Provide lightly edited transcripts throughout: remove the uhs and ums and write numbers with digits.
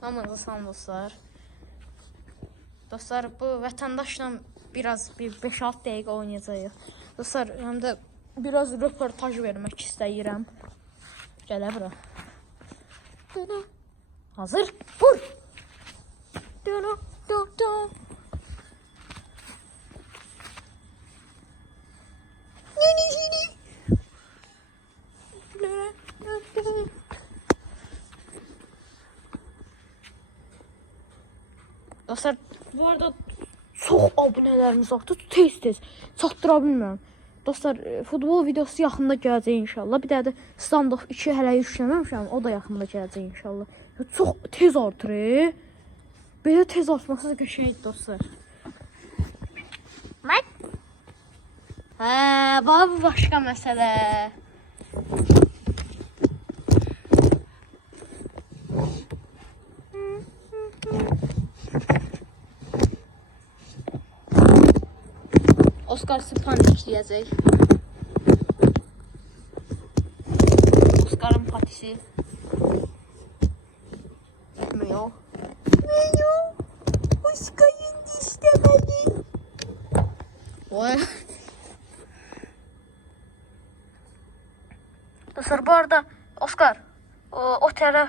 Hamınıza salam dostlar. Dostlar, bu vətəndaşla biraz bir 5-6 dəqiqə oynayacağıq. Dostlar, həm də biraz röportaj vermək istəyirəm. Gələ bura. Hazır? Vur! Dostlar, bu arada çox abunələrimiz artdı, tez çatdıra bilmirəm. Dostlar, futbol videosu yaxında gələcək inşallah. Bir də standoff 2 hələ yükləməmişəm, o da yaxında gələcək inşallah. Çox tez artır. Belə tez artması qəşəngdir dostlar. Bu başqa məsələ. Oscar Spanik diyecek. Oscar'ın patisi. Etmiyor. Oscar'ın istemedi. Dostlar, bu arada Oscar o tərəf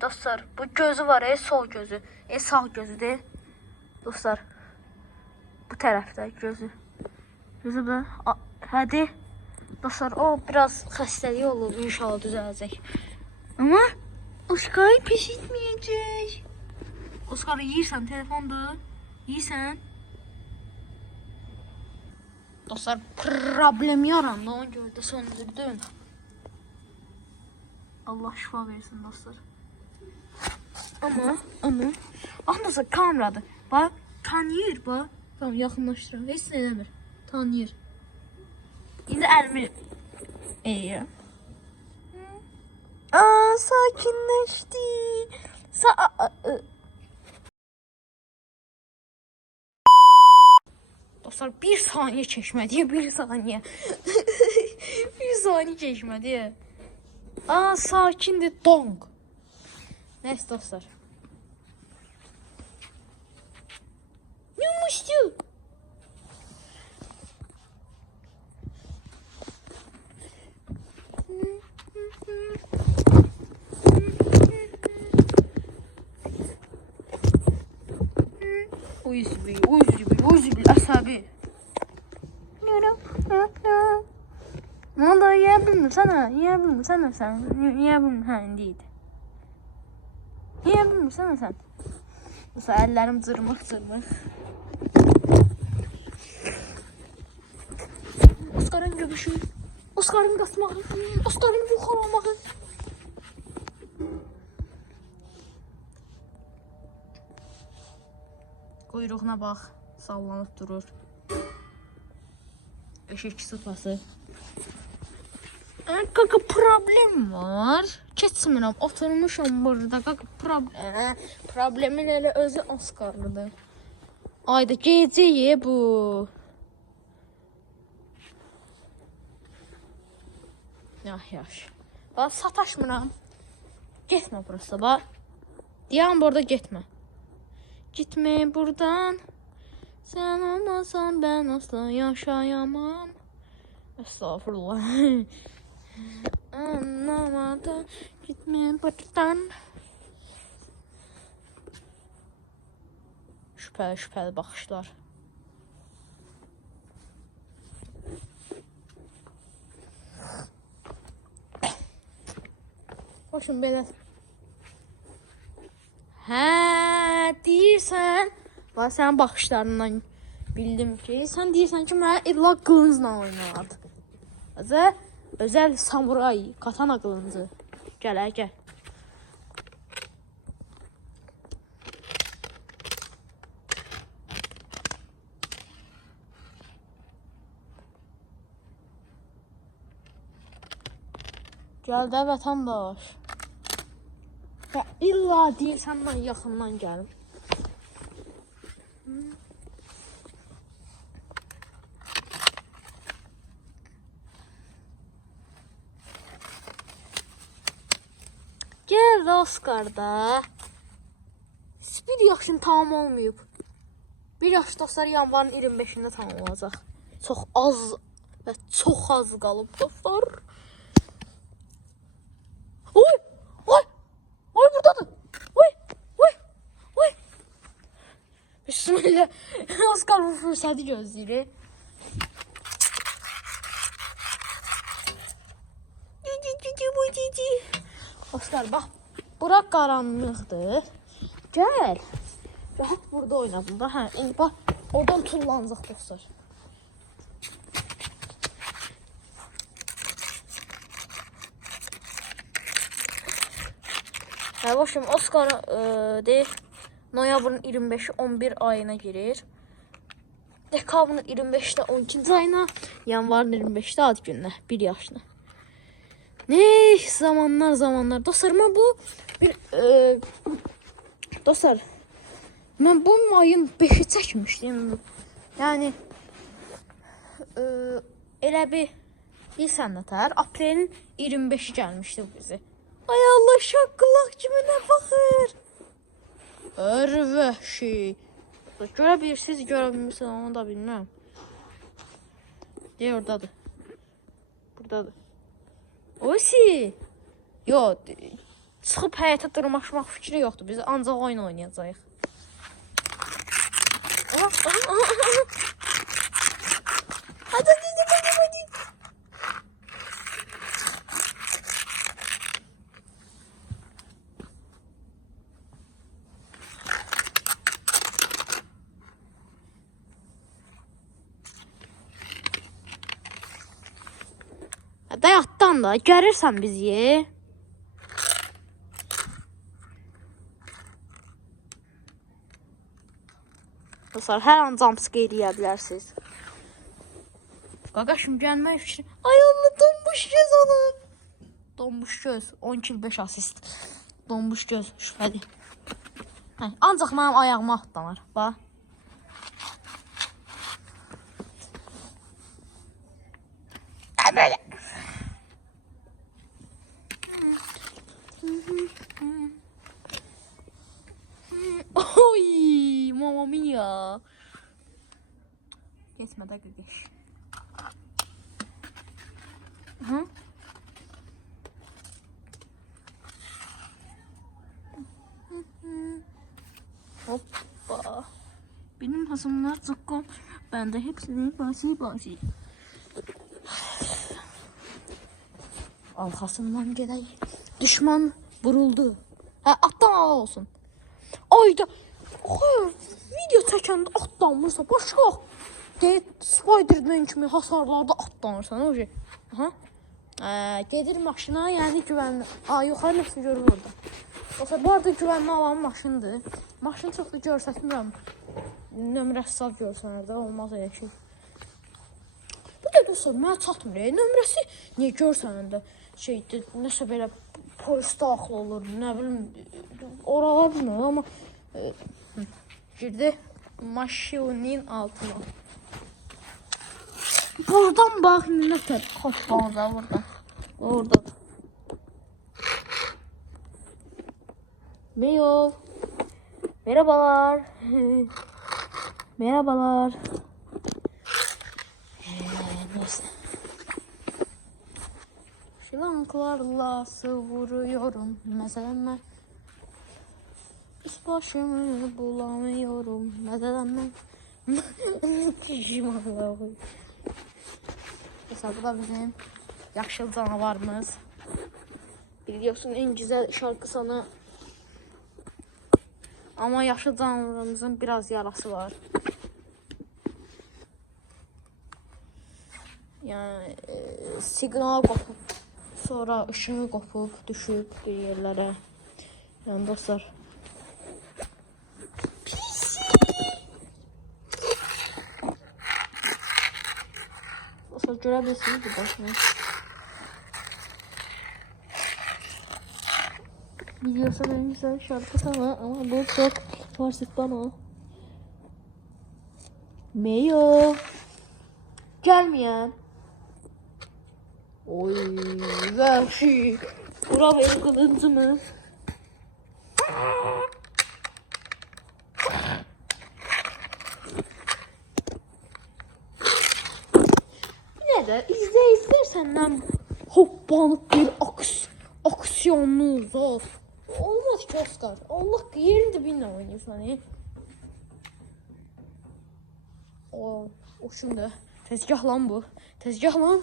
dostlar, bu gözü var, sol gözü, sağ gözü değil. Dostlar, bu tərəfdə gözü də, hadi dostlar, o biraz xəstəlik olur, inşallah düzələcək. Amma Oscar pis etməyəcək. Oscar, yiyirsən, telefondur, yiyirsən. Dostlar, problem yarandı, ona görə də söndürdüm. Allah şifa versin dostlar. Amma dostlar, kameradır. Bax, tanıyır, bax. Tamam, yaxınlaşdırım. Heç nə eləmir. Tanıyır. İndi əlimi eğir. Sakinləşdi. Dostlar, bir saniye çeşmədi. Bir saniye. Bir saniye çeşmədi. Sakindir. Dong. Neyse dostlar. Yumuştu. Uyuz bir asabi. Ne oldu, yiyebilir sana sen. Yiyebilir, ha indiydi. Yiyebilir sana sen. Mesela ellerim zırmık. Oscar'ın göbüşü, Oscar'ın kasmağı, Oscar'ın yukarılamağı. Quyruğuna bax, sallanıb durur. Eşek sıpası. Kanka, problem var. Keçmirəm, oturmuşam burada. Kanka, problemin elə özü Oscar'lıdır. Ayda gecəyə bu. Yaş. Bax, sataşmıram. Getmə burası, bax. Deyəm, burada getmə. Gitme buradan. Sen olmasan ben asla yaşayamam. Estağfurullah. Anlamadım. Gitme buradan. Şüpheli baxışlar. Hoşum belə. Deyirsən. Bax, sənin baxışlarından bildim ki, sən deyirsən ki, mənə illa qılıncla oynadı. Özəl samuray, katana qılıncı. Gəl. Gəl də vətəndaş. İlla deyirsən, mən yaxından gəlim. Gel Oscar'da bir yaşın tamam olmayıb. Bir yaş dostlar yanvarın 25'ində tamam olacaq. Çox az və çox az qalıb dostlar. Oy! Oy! Oy buradadır. Oy! Oy! Oy! Bismillah. Oscar bu fürsəti gözləyir. Oscar bax, bura qaranlıqdır. Gəl. Rahat burada oynadım da. Hə, bax, oradan tullanacaq dostlar. Hə, başım Oscar deyir, noyabrın 25-i 11 ayına girir. Dekabrın 25-də 12-ci ayına, yanvarın 25-də ad gününə, 1 yaşına. Ne zamanlar. Dostlar, mən bu bir dostlar, mən bu ayın 5-i çəkmişdim. Yəni elə bilsən nətər, aprelin 25-i gəlmişdi bu bizi. Ay Allah, şaqqılaq kimi nə baxır. Ərvəşi. Görə bilirsiniz, görə bilmirsən, onu da bilmirəm. Deyir, oradadır. Buradadır. Osi. Yox, çıxıb həyətə dırmaşmaq fikri yoxdur. Biz ancaq oyun oynayacağıq. Hadi. Dayaqdan da gəlirsən bizi. Dostlar, hər an jumpscare eləyə bilərsiniz. Qaqaşım gəlmək fikri. Ay Allah, donmuş göz onu. Donmuş göz. 10 kill 5 asist. Donmuş göz. Şübhəli. Ancaq mənim ayağıma atlanır. Bax. Böyle. Oy, mamma mia. Geçme de geç. Hı? Hoppa. Benim hasımlar zıkkım. Ben de hepsini basi. Arkasından gedək. Düşman vuruldu. Hə, atdan ala olsun. Ayda. Video çəkəndə atlanmırsa, başqa. Deyir, Spider-Man kimi hasarlarda atlanırsan. O şey. Gedir maşına, yəni güvənli. Yuxarı nəsə görür orada. Yoxsa bu arada güvənli alan maşındır. Maşını çox da görsətmirəm. Nömrəsi sağ görsənərdə olmaz elə şey. Bu da dostlar, mənə çatmır. Nömrəsi niyə görsənəndə şeydir, nəsə belə polis daxil olur, nə bilim, oralar bilmir, amma girdi maşinin altına. Buradan bax, nətər xoşlanıza buradan. Oradadır. Meyov. Merhabalar. Merhabalar. Neyse. Şılanklarla sıvırıyorum. Mesela ben üst başımı bulamıyorum. Mesela ben mesela bu da bizim yaşlı canavarımız. Biliyorsun en güzel şarkı sana. Ama yaşlı canavarımızın biraz yarası var. Yani siqnal qopub, sonra ışığı qopub, düşüb bir yerlərə. Yəni dostlar. Dostlar, görə bilirsiniz bu başını. Biliyorsun en güzel şarkı sana ama bu çok farsız bana. Meyo. Gelmeyen. Oy vahşi. Bura benim kılıncımı. Yine de izleyiciler senden hoppanıp bir aksiyonlu zor. Olmaz ki Oscar. Allah yerin dibinle oynuyorsan. O şimdi tezgah lan bu. Tezgah lan.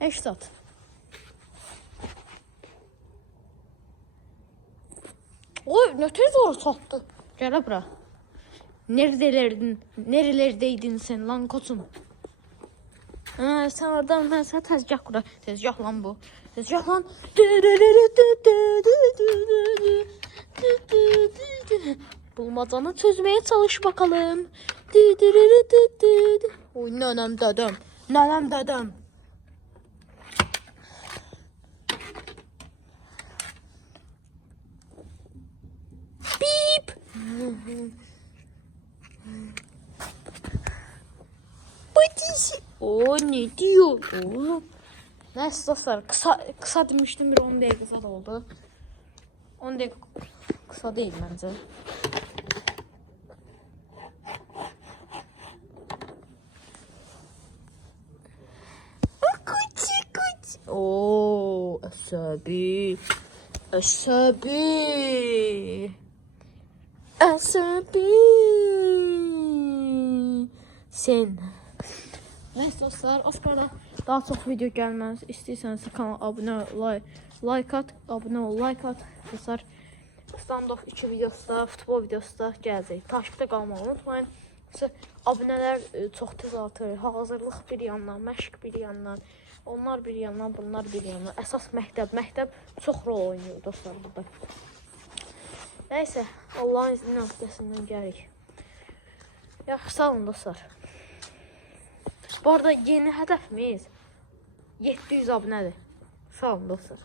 Eşsat. Oy ne tez doğru sattı. Gel bura. Nerelerdeydin sen lan koçum? Ha, sen oradan ben sana tezgah kura. Tezgah lan bu. Tezgah lan. Bulmacanı çözmeye çalış bakalım. Oy nenem dedem. Nenem dedem. Bip. Patisi. O ne diyor oğlum? Neyse dostlar kısa demiştim bir 10 dakika kısa da oldu. 10 dakika kısa değil bence. Kuçi. Oo, asabi. Sen. Neyse dostlar, Oscar'da daha çok video gelmez. İstiyorsanız kanala abone ol, like at, abone ol, like at. Dostlar, standoff 2 videosu da, futbol videosu da gələcək. Takipdə qalmağı unutmayın. Abonelər çox tez artır. Hazırlıq bir yandan, məşq bir yandan, onlar bir yandan, bunlar bir yandan. Əsas məktəb çox rol oynuyor dostlar burada. Neyse, Allah'ın izniyle öhdəsindən gəlik. Yaxşı, sağ olun dostlar. Bu arada yeni hədəfimiz 700 abunədir. Sağ olun dostlar.